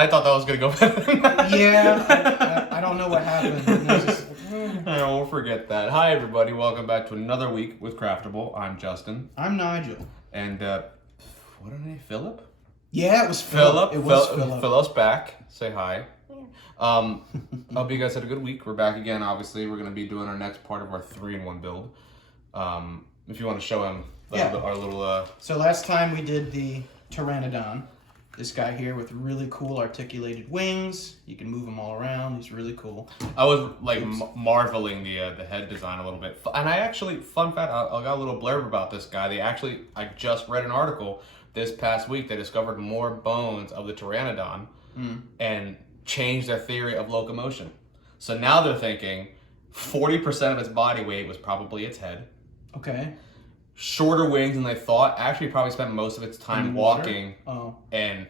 I thought that was going to go better than that. Yeah, I don't know what happened. And I was just like, We'll forget that. Hi, everybody. Welcome back to another week with CraFTable. I'm Justin. I'm Nigel. And, what are they? Philip? Yeah, it was Philip. It was Philip. Philip's back. Say hi. Hope you guys had a good week. We're back again, obviously. We're going to be doing our next part of our 3-in-1 build. If you want to show him our little... So last time we did the Pteranodon. This guy here with really cool articulated wings. You can move him all around. He's really cool. I was like marveling the head design a little bit. And I actually, fun fact, I got a little blurb about this guy. I just read an article this past week. They discovered more bones of the Pteranodon and changed their theory of locomotion. So now they're thinking 40% of its body weight was probably its head. Okay. Shorter wings than they thought. Actually probably spent most of its time walking and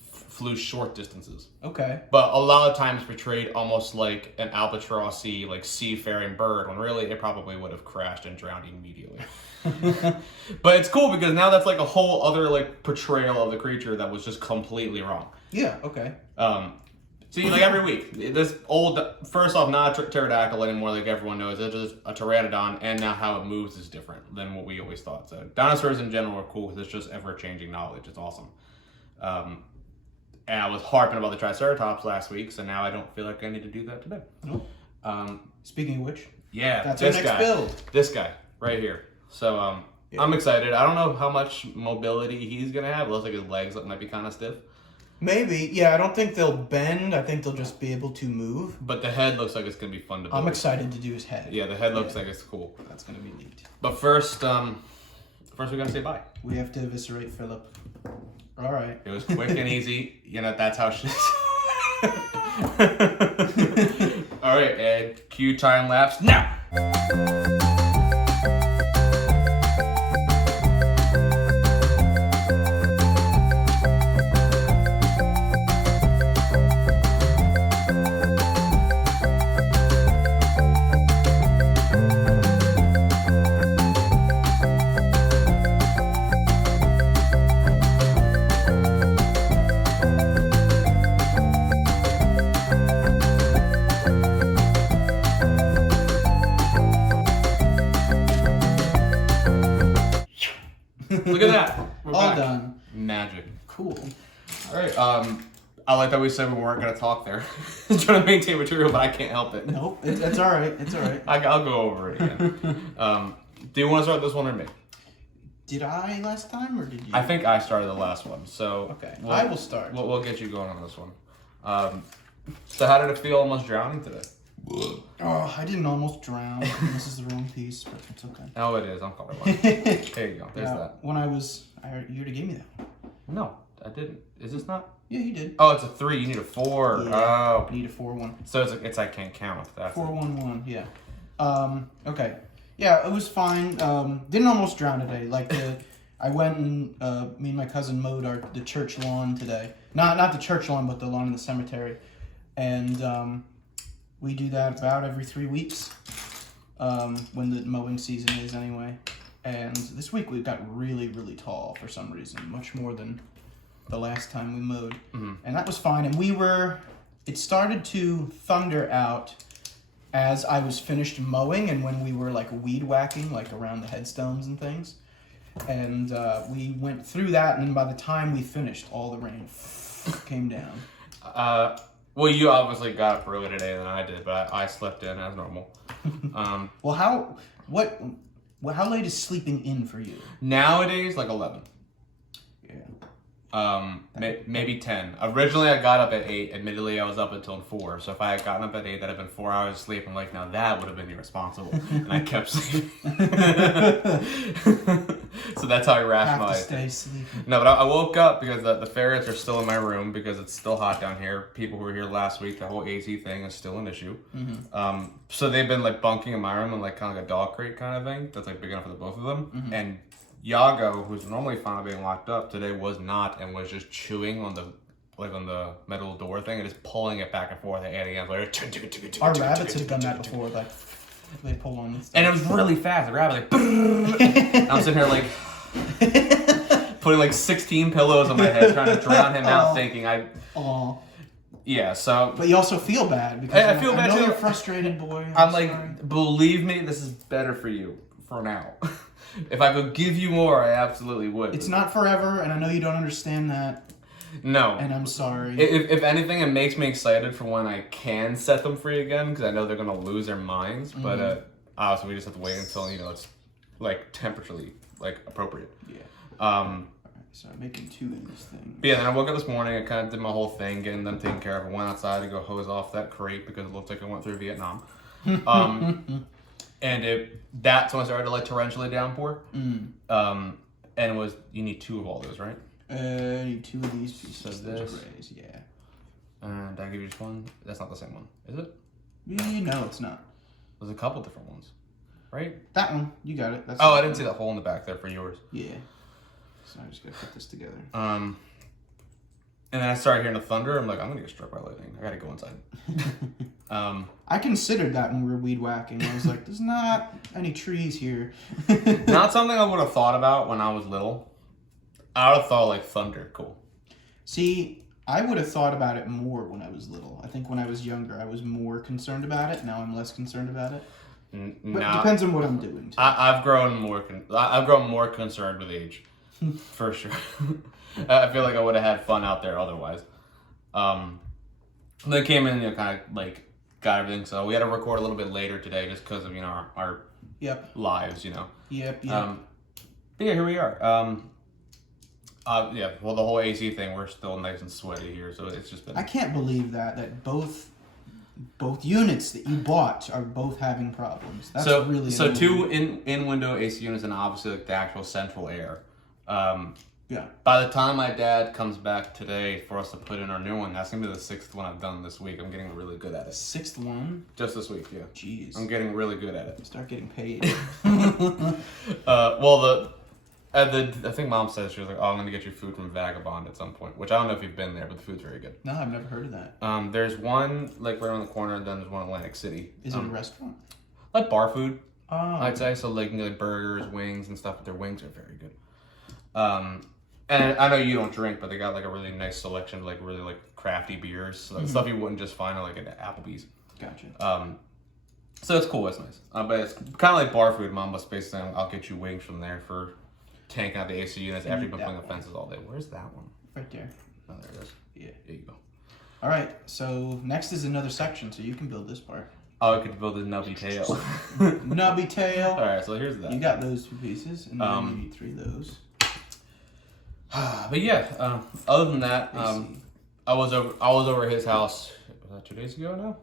flew short distances. Okay. But a lot of times portrayed almost like an albatrossy, like seafaring bird, when really it probably would have crashed and drowned immediately. But it's cool because now that's like a whole other like portrayal of the creature that was just completely wrong. Yeah, okay. See, like every week, this old, first off, not a pterodactyl anymore like everyone knows. It's just a pteranodon, and now how it moves is different than what we always thought. So dinosaurs in general are cool because it's just ever-changing knowledge. It's awesome. And I was harping about the Triceratops last week, so now I don't feel like I need to do that today. Nope. Speaking of which, yeah, that's our next build. This guy, right here. So I'm excited. I don't know how much mobility he's going to have. It looks like his legs might be kind of stiff. Maybe. Yeah, I don't think they'll bend. I think they'll just be able to move. But the head looks like it's going to be fun to build. I'm excited to do his head. Yeah, the head looks like it's cool. That's going to be neat. But first we got to say bye. We have to eviscerate Philip. All right. It was quick and easy. You know, that's how she... All right, and cue time lapse now. Look at that. We're all back. Done. Magic. Cool. All right. I like that we said we weren't going to talk there. Trying to maintain material, but I can't help it. Nope. It's all right. It's all right. I'll go over it again. Do you want to start this one or me? Did I last time or did you? I think I started the last one. So okay. I will start. We'll get you going on this one. So how did it feel almost drowning today? Oh, I didn't almost drown. This is the wrong piece, but it's okay. Oh, it is. I'm colorblind. There you go. There's that. When you already gave me that. No, I didn't. Is this not? Yeah, you did. Oh, it's a 3. You need a 4. Yeah, oh. You need a 4-1. So it's I can't count. That's 4-1-1. Yeah. Okay. Yeah, it was fine. Didn't almost drown today. Like I went and me and my cousin mowed the church lawn today. Not the church lawn, but the lawn in the cemetery, and we do that about every 3 weeks when the mowing season is anyway. And this week we got really, really tall for some reason, much more than the last time we mowed. Mm-hmm. And that was fine. And it started to thunder out as I was finished mowing and when we were like weed whacking, like around the headstones and things. And we went through that, and then by the time we finished, all the rain came down. Well, you obviously got up earlier today than I did, but I slept in as normal. Well, how late is sleeping in for you? Nowadays, like 11. Yeah. Maybe 10. Originally, I got up at 8. Admittedly, I was up until 4. So if I had gotten up at 8, that'd have been 4 hours of sleep. I'm like, now that would have been irresponsible. And I kept sleeping. So that's how I rationalized it. Stay sleeping. No, but I woke up because the ferrets are still in my room because it's still hot down here. People who were here last week, the whole AC thing is still an issue. Mm-hmm. So they've been like bunking in my room in like kind of like a dog crate kind of thing that's like big enough for the both of them. Mm-hmm. And Yago, who's normally fine with being locked up, today was not and was just chewing on the metal door thing and just pulling it back and forth and adding it. Like, our rabbits have done that before. Like they pull on this. And it was really fast. The rabbit like. I'm sitting here like putting like 16 pillows on my head, trying to drown him out, thinking I. Aww. Yeah, so But you also feel bad because I feel bad I know too. you're a frustrated boy. I'm sorry. like, believe me, this is better for you for now. If I could give you more, I absolutely would. It's not forever, and I know you don't understand that. No. And I'm sorry. If anything, it makes me excited for when I can set them free again, because I know they're gonna lose their minds. But obviously, we just have to wait until it's like temperaturely appropriate. Yeah. So I'm making 2 of these things. But yeah, then I woke up this morning. I kind of did my whole thing, getting them taken care of. I went outside to go hose off that crate because it looked like I went through Vietnam. And that's when I started to torrentially downpour. And it was, you need 2 of all those, right? I need 2 of these pieces. So this. Rays, yeah. And did I give you just one? That's not the same one, is it? No, it's not. There's a couple different ones, right? That one, you got it. That's I didn't see that hole in the back there for yours. Yeah. So I just gotta put this together. And then I started hearing the thunder. I'm like, I'm gonna get struck by lightning. I gotta go inside. I considered that when we were weed whacking. I was like, there's not any trees here. Not something I would have thought about when I was little. I would have thought thunder, cool. See, I would have thought about it more when I was little. I think when I was younger, I was more concerned about it. Now I'm less concerned about it. But it depends on what I'm doing. Too. I've grown more concerned with age, for sure. I feel like I would have had fun out there otherwise. They came in, kind of got everything. So we had to record a little bit later today, just because of our lives, Yep. But yeah, here we are. Well, the whole AC thing, we're still nice and sweaty here, so it's just been. I can't believe that both units that you bought are both having problems. That's really annoying. 2 in window AC units and obviously the actual central air. Yeah. By the time my dad comes back today for us to put in our new one, that's gonna be the 6th one I've done this week. I'm getting really good at it. 6th one? Just this week, yeah. Jeez. I'm getting really good at it. Start getting paid. I think Mom said, she was like, "Oh, I'm gonna get you food from Vagabond at some point," which I don't know if you've been there, but the food's very good. No, I've never heard of that. There's one right around the corner, and then there's one in Atlantic City. Is it a restaurant? Like bar food, Oh. I'd say. So you can get burgers, wings, and stuff. But their wings are very good. And I know you don't drink, but they got a really nice selection of really crafty beers, so stuff you wouldn't just find at Applebee's. Gotcha. So it's cool. It's nice. But it's kind of like bar food. Mom was basically saying, "I'll get you wings from there for tanking out the AC units after you've been playing the fences all day." Where's that one? Right there. Oh, there it is. Yeah. There you go. All right. So next is another section, so you can build this part. Oh, I could build a nubby tail. Nubby tail. All right. So here's that. You got those 2 pieces, and then you need 3 of those. But yeah, other than that, I was over at his house. Was that 2 days ago now?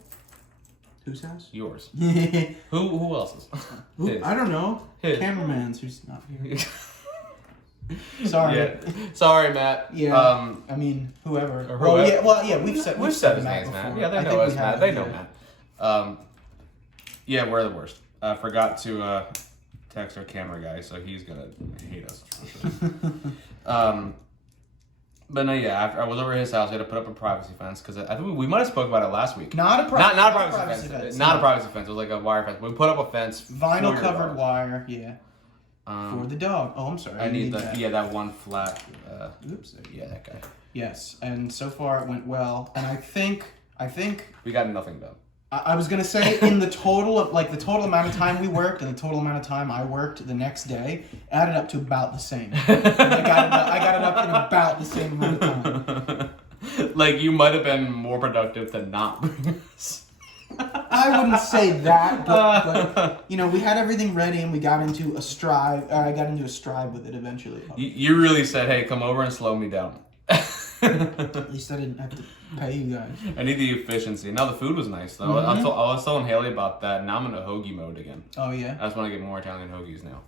Whose house? Yours. Who? Who else's? His. I don't know. His. Cameraman's who's not here. Sorry. Yeah. Sorry, Matt. Yeah. I mean, whoever. Or whoever. We've said his names, Matt. Yeah, they know us, Matt. They know Matt. Yeah, we're the worst. I forgot to text our camera guy, so he's gonna hate us for sure. But no, yeah, I was over at his house. We had to put up a privacy fence because I think we might have spoke about it last week. Not a privacy fence. Not a privacy fence. It was like a wire fence. We put up a fence. Vinyl covered wire. Yeah. For the dog. Oh, I'm sorry. I need that one flat. Oops. Yeah, that guy. Yes, and so far it went well, and I think we got nothing done. I was gonna say in the total of the total amount of time we worked and the total amount of time I worked the next day added up to about the same. I got it up in about the same amount of time. You might have been more productive than not bringing us. I wouldn't say that, but we had everything ready and we got into a stride. I got into a stride with it eventually. You really said, "Hey, come over and slow me down." At least I didn't have to pay you guys. I need the efficiency. Now the food was nice though. I was telling Haley about that. Now I'm in a hoagie mode again. Oh yeah. I just want to get more Italian hoagies now.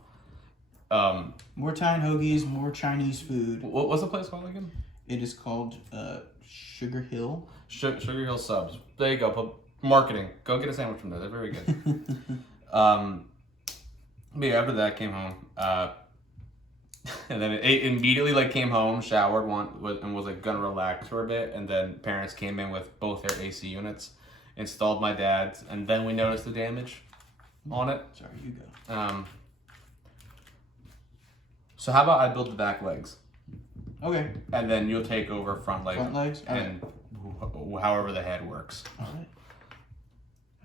More Italian hoagies, more Chinese food. What's the place called again? It is called Sugar Hill. Sugar Hill Subs. There you go. Marketing. Go get a sandwich from there. They're very good. But yeah, after that, came home. And then it immediately came home, showered, and was gonna relax for a bit. And then parents came in with both their AC units, installed my dad's, and then we noticed the damage on it. Sorry, you go. So how about I build the back legs? Okay. And then you'll take over front legs. Front legs? And however the head works. All right.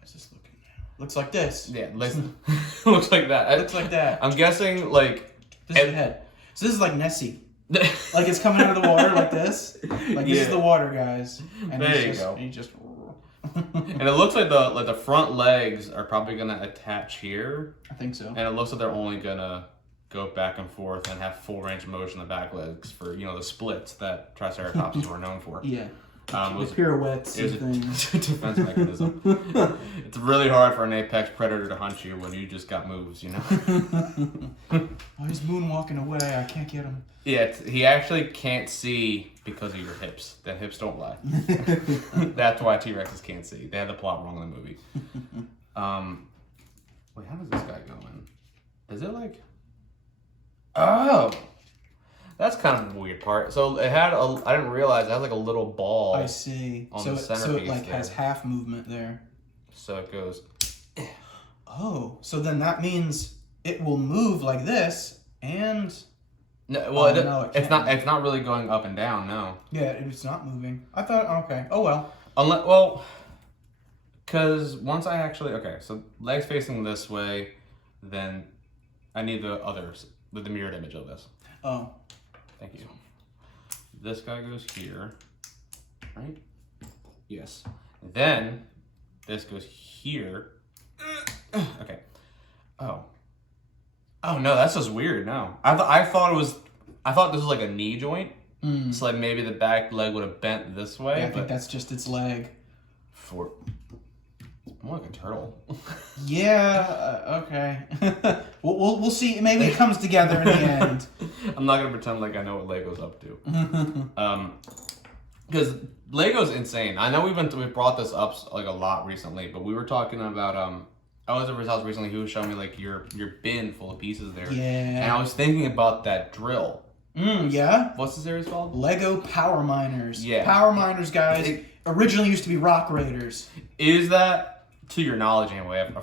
How's this looking now? Looks like this. Yeah, looks like that. Looks like that. I'm guessing like This is the head. So this is like Nessie. Like it's coming out of the water like this. Like this is the water, guys. And there you go. He just. And it looks like the front legs are probably gonna attach here. I think so. And it looks like they're only gonna go back and forth and have full range of motion in the back legs for the splits that Triceratops were known for. Yeah. The pirouettes. It was a defense mechanism. It's really hard for an apex predator to hunt you when you just got moves, Oh, he's moonwalking away. I can't get him. Yeah, he actually can't see because of your hips. The hips don't lie. That's why T-Rexes can't see. They had the plot wrong in the movie. Wait, how does this guy go in? Is it like... Oh! That's kind of a weird part. So it had I didn't realize it had like a little ball. I see. On so the centerpiece so it like there. has half movement there. So it goes... Oh, so then that means it will move like this and... No, well, no, it's not really going up and down, no. Yeah, it's not moving. I thought, okay. Oh, well. Because once I actually... Okay, so legs facing this way, then I need the others, the mirrored image of this. Oh. Thank you. This guy goes here, right? Yes. Then this goes here. Okay. Oh. Oh no, that's just weird. No, I thought this was like a knee joint. So like maybe the back leg would have bent this way. Yeah, I think that's just its leg. More like a turtle. Yeah. Okay. we'll see. Maybe it comes together in the end. I'm not gonna pretend like I know what Lego's up to. Because Lego's insane. I know we brought this up like a lot recently, but we were talking about I was at his house recently. He was showing me like your bin full of pieces there. Yeah. And I was thinking about that drill. Yeah. What's the series called? Lego Power Miners. Yeah. Power Miners, guys. Originally used to be Rock Raiders. Is that, to your knowledge anyway, a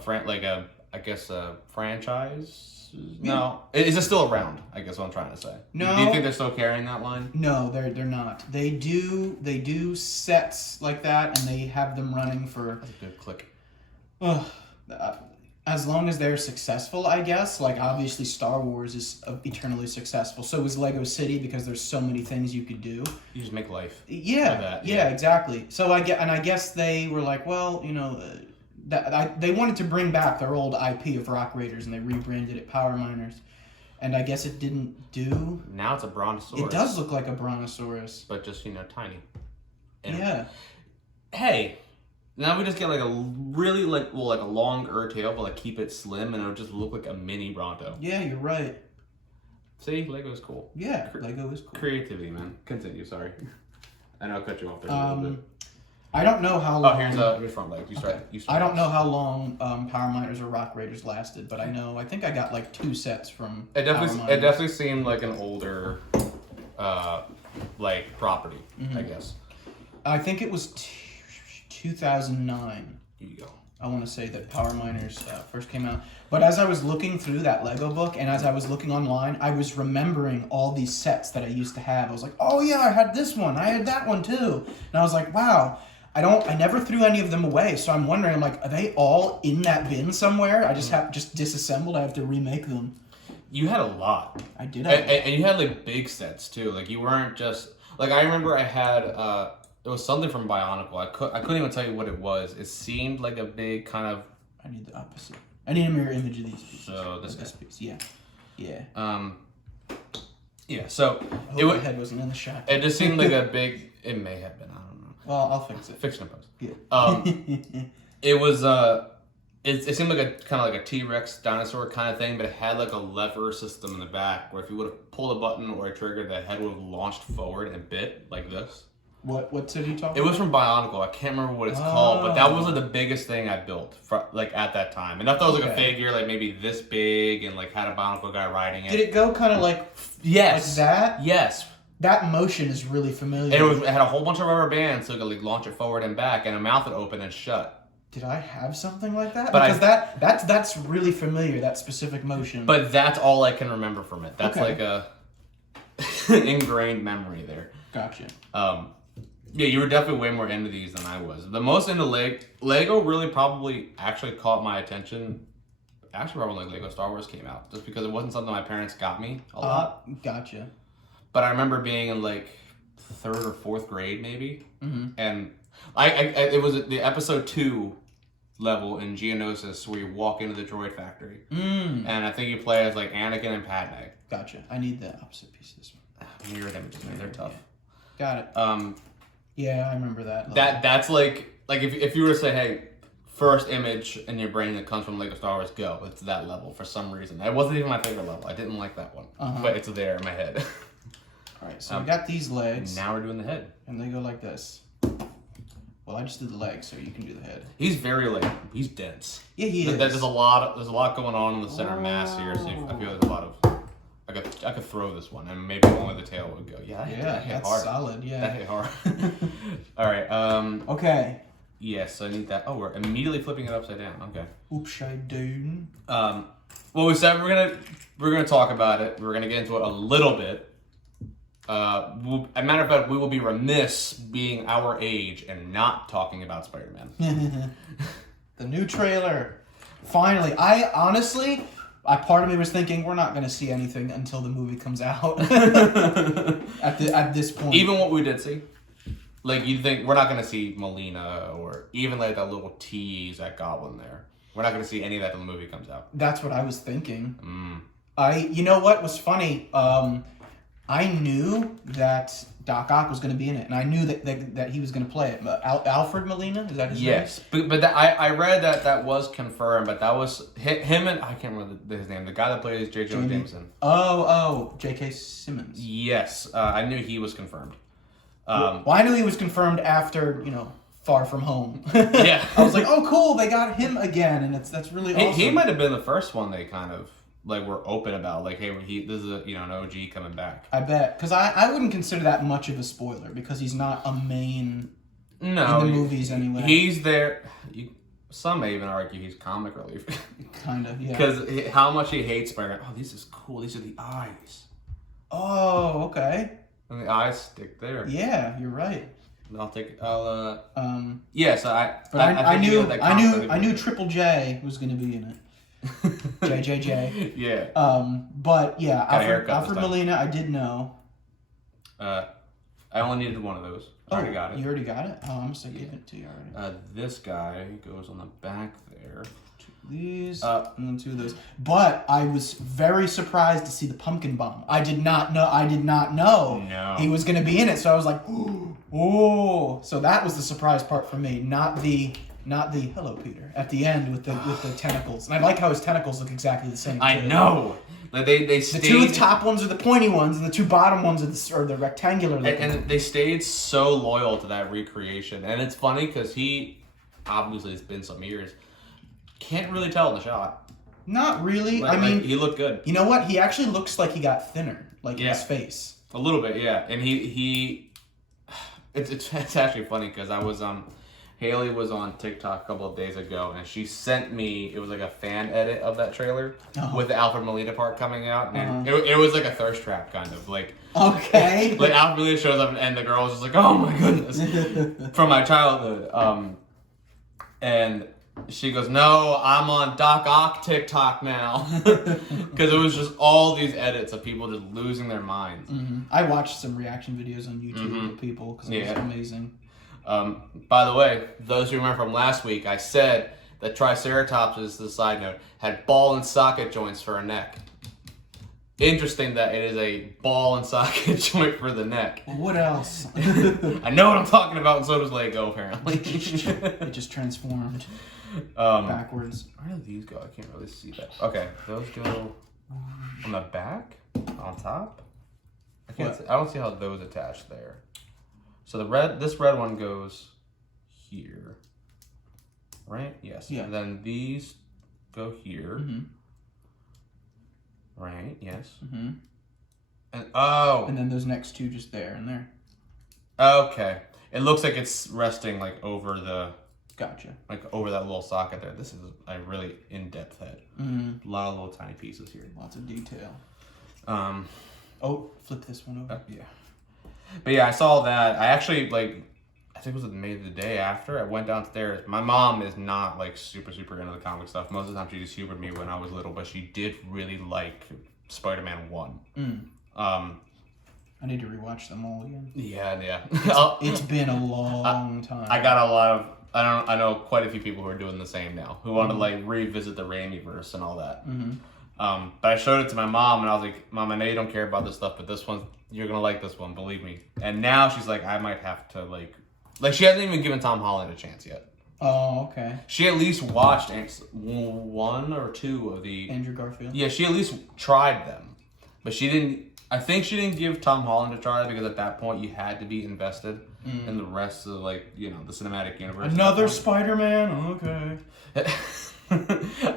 franchise? No. Is it still around? I guess what I'm trying to say. No. Do you think they're still carrying that line? No, they're not. They do sets like that, and they have them running for. That's a good click. As long as they're successful, I guess. Like obviously, Star Wars is eternally successful. So is Lego City because there's so many things you could do. You just make life. Yeah, yeah, exactly. So I guess they were like, well, they wanted to bring back their old IP of Rock Raiders, and they rebranded it Power Miners. And I guess it didn't do. Now it's a brontosaurus. It does look like a brontosaurus, but just tiny. And yeah. Hey. Now we just get like a really like a longer tail, but like keep it slim, and it'll just look like a mini Bronto. Yeah, you're right. See, Lego's cool. Yeah, Lego is cool. Creativity, man. Continue. Sorry, I know I cut you off there a little bit. I don't know how long. Here's front leg. You start. I don't know how long Power Miners or Rock Raiders lasted, but I think I got like 2 sets from. It definitely seemed like an older, like property. I guess. I think it was 2009. Here you go. I want to say that Power Miners first came out. But as I was looking through that Lego book and as I was looking online, I was remembering all these sets that I used to have. I was like, oh yeah, I had this one. I had that one too. And I was like, wow, I never threw any of them away. So I'm wondering, I'm like, are they all in that bin somewhere? I just disassembled. I have to remake them. You had a lot. I did. And you had like big sets too. Like you weren't just like I remember I had it was something from Bionicle. I couldn't even tell you what it was. It seemed like a big kind of. I need the opposite. I need a mirror image of these pieces. So this piece, yeah. Yeah. So I hope my head wasn't in the shot. It just seemed like a big. It may have been. I don't know. Well, I'll fix it. Fix it in post. Yeah. It was It seemed like a kind of like a T-Rex dinosaur kind of thing, but it had like a lever system in the back where if you would have pulled a button or a trigger, the head would have launched forward and bit like this. What set are you talking It was from Bionicle. I can't remember what it's called, but that was like the biggest thing I built for, like at that time. And I thought it was like a figure, like maybe this big, and like had a Bionicle guy riding it. Did it go kind of like yes, like that? Yes. That motion is really familiar. And it had a whole bunch of rubber bands so it could like launch it forward and back, and a mouth would open and shut. Did I have something like that? But because that's really familiar. That specific motion. But that's all I can remember from it. That's like a ingrained memory there. Gotcha. Yeah, you were definitely way more into these than I was. The most into Lego really probably actually caught my attention. Actually, probably when Lego Star Wars came out, just because it wasn't something my parents got me a lot. Gotcha. But I remember being in like 3rd or 4th grade, maybe, and I it was the episode 2 level in Geonosis where you walk into the droid factory, and I think you play as like Anakin and Padme. Gotcha. I need the opposite pieces. Mirror images, man, they're tough. Yeah. Got it. Yeah, I remember that. That's like if you were to say, hey, first image in your brain that comes from Lego Star Wars, go. It's that level for some reason. It wasn't even my favorite level. I didn't like that one, but it's there in my head. All right, so we got these legs. Now we're doing the head, and they go like this. Well, I just did the legs, so you can do the head. He's very he's dense. Yeah, he is. There's a lot going on in the center mass here, so I feel there's a lot of. I could throw this one, and maybe only the tail would go. Yeah, that hit that's hard. solid. Yeah, that hit hard. All right. Okay. Yes, I need that. Oh, we're immediately flipping it upside down. Okay. Upside down. Well, we said we're gonna talk about it. We're gonna get into it a little bit. As a matter of fact, we will be remiss being our age and not talking about Spider-Man. The new trailer. Finally, part of me was thinking we're not going to see anything until the movie comes out. at this point, even what we did see, like you think we're not going to see Melina or even like that little tease at Goblin there. We're not going to see any of that until the movie comes out. That's what I was thinking. You know what was funny? I knew that Doc Ock was going to be in it, and I knew that he was going to play it. Alfred Molina, is that his name? Yes, but I read that was confirmed, but that was him and I can't remember his name. The guy that plays J. Jonah Jameson. Oh, J.K. Simmons. Yes, I knew he was confirmed. Well, I knew he was confirmed after Far From Home. Yeah, I was like, oh, cool, they got him again, and that's really awesome. He might have been the first one they kind of. Like we're open about hey, this is an OG coming back. I bet, because I wouldn't consider that much of a spoiler because he's not a main in the movies anyway. He's there. Some may even argue he's comic relief. Kind of, yeah. Because how much he hates Spider-Man. Oh, this is cool. These are the eyes. Oh, okay. And the eyes stick there. Yeah, you're right. Yes, I knew Triple J was going to be in it. JJJ. Yeah. But yeah, Alfred Molina, I did know. I only needed one of those. I already got it. You already got it? Oh, I'm just giving it to you already. This guy goes on the back there. 2 of these, and then 2 of those. But I was very surprised to see the pumpkin bomb. I did not know he was going to be in it. So I was like, oh. So that was the surprise part for me, not the hello Peter at the end with the tentacles. And I like how his tentacles look exactly the same. I know. Like they stayed, the 2 top ones are the pointy ones, and the 2 bottom ones are the rectangular looking. And they stayed so loyal to that recreation. And it's funny because he obviously it's been some years. Can't really tell in the shot. Not really. I mean, he looked good. You know what? He actually looks like he got thinner, in his face. A little bit, yeah. And it's actually funny because I was Haley was on TikTok a couple of days ago, and she sent me, it was like a fan edit of that trailer with the Alfred Molina part coming out, and it was like a thirst trap, kind of. Okay. Like Alfred Molina shows up, and the girl was just like, oh my goodness, from my childhood. And she goes, no, I'm on Doc Ock TikTok now. Because it was just all these edits of people just losing their minds. I watched some reaction videos on YouTube of people, because it was amazing. By the way, those who remember from last week, I said that Triceratops, as a side note, had ball and socket joints for a neck. Interesting that it is a ball and socket joint for the neck. What else? I know what I'm talking about, and so does Lego, apparently. It just transformed backwards. Where do these go? I can't really see that. Okay, those go on the back? On top? I don't see how those attach there. So this red one goes here, right? Yes. Yeah. And then these go here, right? Yes. And and then those next 2 just there and there. Okay. It looks like it's resting over the. Gotcha. Over that little socket there. This is a really in-depth head. A lot of little tiny pieces here. Lots of detail. Oh, flip this one over. Yeah. But yeah, I saw that. I actually I think it was maybe the day after, I went downstairs. My mom is not like super into the comic stuff. Most of the time she just humored me when I was little, but she did really like Spider-Man 1. I need to rewatch them all again. Yeah. It's been a long time. I got a lot of, I know quite a few people who are doing the same now, who want to like revisit the Raimi-verse and all that. But I showed it to my mom and I was like, Mom, I know you don't care about this stuff, but this one, you're going to like this one, believe me. And now she's like, I might have to like she hasn't even given Tom Holland a chance yet. Oh, okay. She at least watched 1 or 2 of the... Andrew Garfield? Yeah, she at least tried them. But she didn't... I think she didn't give Tom Holland a try because at that point you had to be invested in the rest of, like, you know, the cinematic universe. Another Spider-Man? Okay.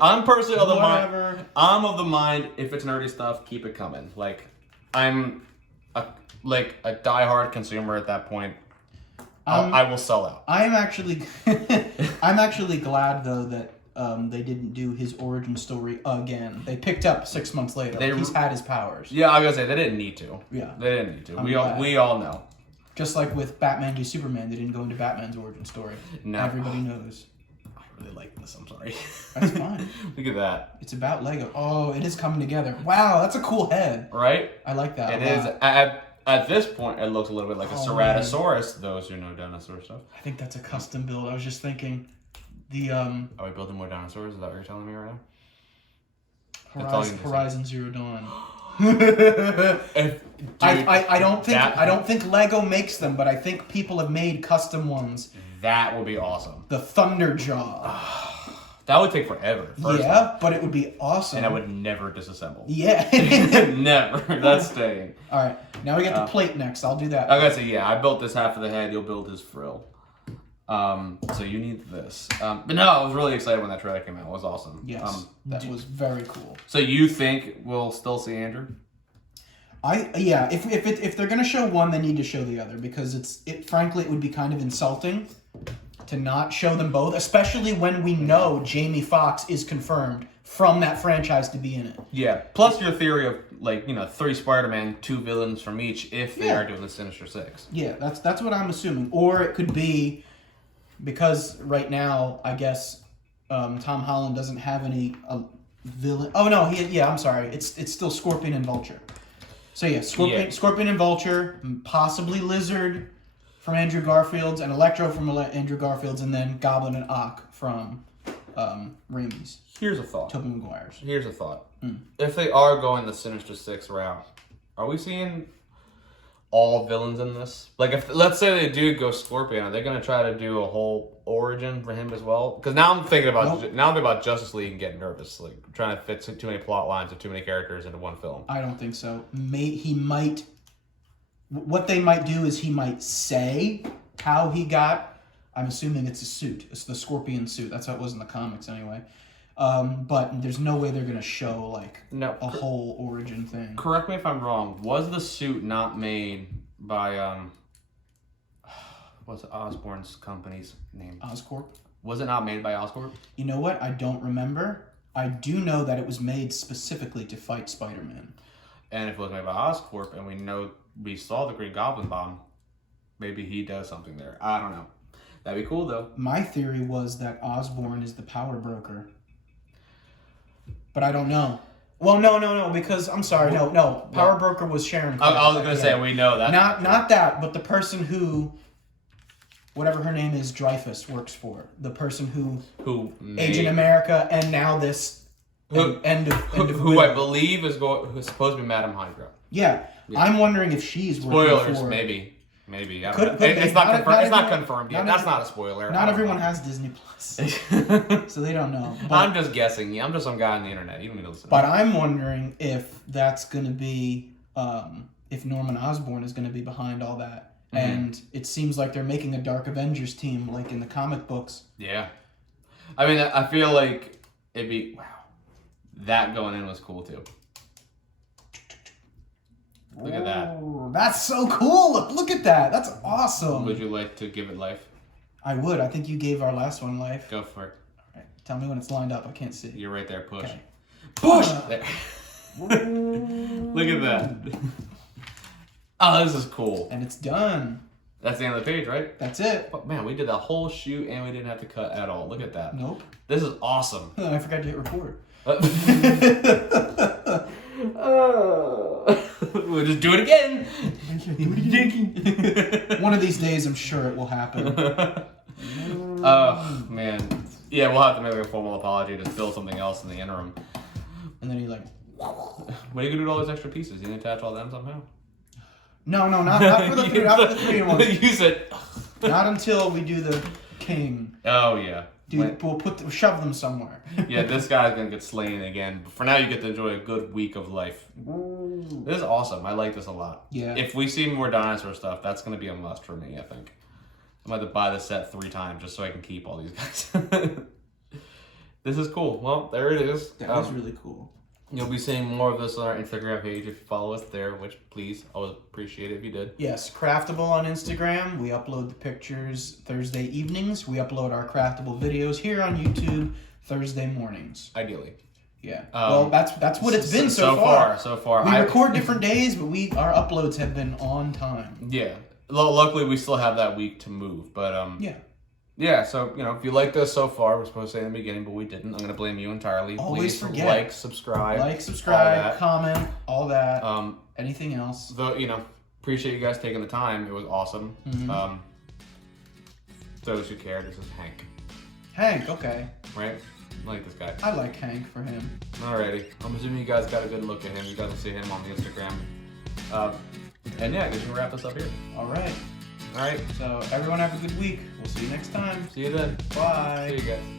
I'm personally of the mind... I'm of the mind, if it's nerdy stuff, keep it coming. Like, I'm a diehard consumer at that point. I will sell out. I'm actually glad though that they didn't do his origin story again. They picked up 6 months later. He's had his powers. Yeah, I was gonna say they didn't need to. Yeah, they didn't need to. We all know. Just like with Batman v Superman, they didn't go into Batman's origin story. No. Everybody knows. I really like this. I'm sorry. That's fine. Look at that. It's about Lego. Oh, it is coming together. Wow, that's a cool head. Right? I like that. It is. At this point, it looks a little bit like a Ceratosaurus, those who know dinosaur stuff. I think that's a custom build. I was just thinking, Are we building more dinosaurs? Is that what you're telling me right now? Horizon Zero Dawn. I don't think Lego makes them, but I think people have made custom ones. That would be awesome. The Thunderjaw. That would take forever. But it would be awesome. And I would never disassemble. Yeah. Never. That's staying. All right. Now we get the plate next. I'll do that. I gotta say, yeah, I built this half of the head. You'll build his frill. So you need this. But no, I was really excited when that trailer came out. It was awesome. Yes. That was very cool. So you think we'll still see Andrew? If they're gonna show one, they need to show the other because frankly it would be kind of insulting to not show them both, especially when we know Jamie Foxx is confirmed from that franchise to be in it. Yeah. Plus your theory of 3 Spider-Man, 2 villains from each if they are doing the Sinister Six. Yeah, that's what I'm assuming. Or it could be because right now I guess Tom Holland doesn't have any villain. Oh no, I'm sorry. It's still Scorpion and Vulture. So yeah, Scorpion and Vulture, possibly Lizard from Andrew Garfield's, and Electro from Andrew Garfield's, and then Goblin and Ock from Raimi's. Here's a thought. Tobey Maguire's. Here's a thought. If they are going the Sinister Six route, are we seeing all villains in this? Like, if let's say they do go Scorpion, are they going to try to do a whole origin for him as well? Because now I'm thinking about Justice League and getting nervous, like trying to fit too many plot lines of too many characters into one film. I don't think so. He might. What they might do is he might say how he got. I'm assuming it's a suit. It's the Scorpion suit. That's how it was in the comics anyway. But there's no way they're going to show a whole origin thing. Correct me if I'm wrong. Was the suit not made by what's Osborn's company's name? Oscorp. Was it not made by Oscorp? You know what? I don't remember. I do know that it was made specifically to fight Spider-Man. And if it was made by Oscorp, and we saw the Green Goblin bomb, maybe he does something there. I don't know. That'd be cool though. My theory was that Osborn is the power broker. But I don't know. Well, no, because I'm sorry, no. Power broker was Sharon. I was gonna say we know that. Not that, but the person who, whatever her name is, Dreyfus works for. The person who Agent America, and now this end of who I believe who's supposed to be Madame Hydra. Yeah. I'm wondering if she's spoilers. Working for... Maybe. I don't know. It's not confirmed. It's not confirmed yet. That's not a spoiler. Not everyone has Disney Plus, so they don't know. But, I'm just guessing. Yeah, I'm just some guy on the internet. You don't need to listen. But I'm wondering if that's going to be, if Norman Osborn is going to be behind all that. Mm-hmm. And it seems like they're making a Dark Avengers team, like in the comic books. Yeah, I mean, I feel like it'd be that going in was cool too. Look at that. That's so cool. Look at that. That's awesome. Would you like to give it life? I would. I think you gave our last one life. Go for it. All right. Tell me when it's lined up. I can't see. You're right there. Push. Okay. Push! There. Look at that. Oh, this is cool. And it's done. That's the end of the page, right? That's it. But man, we did that whole shoot and we didn't have to cut at all. Look at that. Nope. This is awesome. I forgot to hit record. We'll just do it again. One of these days, I'm sure it will happen. Oh, man. Yeah, we'll have to make a formal apology to fill something else in the interim. And then you're like, What are you going to do with all those extra pieces? You going to attach all them somehow? no, not for the three, not for the 3 in 1. You said... Not until we do the king. Oh, yeah. Dude, we'll shove them somewhere. Yeah, this guy's going to get slain again. But for now, you get to enjoy a good week of life. This is awesome. I like this a lot. Yeah. If we see more dinosaur stuff, that's going to be a must for me, I think. I'm going to buy the set 3 times just so I can keep all these guys. This is cool. Well, there it is. That was really cool. You'll be seeing more of this on our Instagram page if you follow us there, which please, I would appreciate it if you did. Yes, CraFTable on Instagram. We upload the pictures Thursday evenings. We upload our CraFTable videos here on YouTube Thursday mornings. Ideally. Yeah. Well, that's what it's been so far. So far. We record different days, but our uploads have been on time. Yeah. Luckily, we still have that week to move, but yeah. Yeah, so, if you like this so far, we're supposed to say in the beginning, but we didn't. I'm going to blame you entirely. Always Please forget. like, subscribe, comment, all that. Anything else. Appreciate you guys taking the time. It was awesome. Mm-hmm. Those who care, this is Hank. Hank, okay. Right? I like this guy. I like Hank for him. Alrighty. I'm assuming you guys got a good look at him. You guys will see him on the Instagram. And yeah, I guess we can wrap this up here. Alright. Alright. So everyone have a good week. We'll see you next time. See you then. Bye. See you guys.